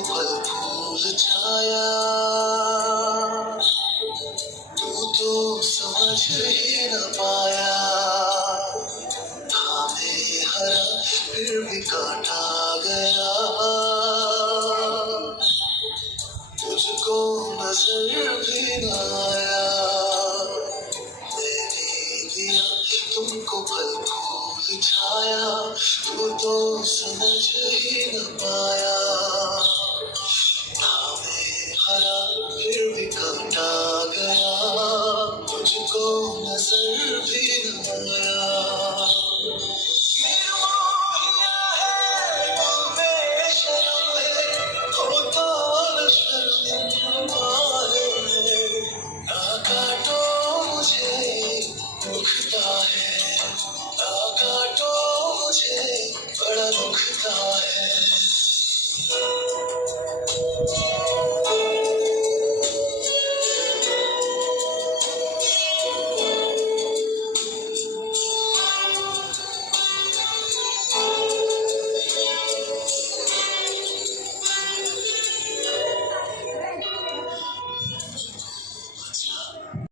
पल फूल छाया, तू तो समझ ही न पाया। था मैं हरा फिर भी काटा गया, तुझको नजर भी न आया। मैंने दिया तुमको पल फूल छाया, तू तो समझ ही न पाया। था मैं हरा फिर भी काटा गया, तुझको नजर भी न आया। दुखता है ना काटो मुझे, बड़ा दुखता है।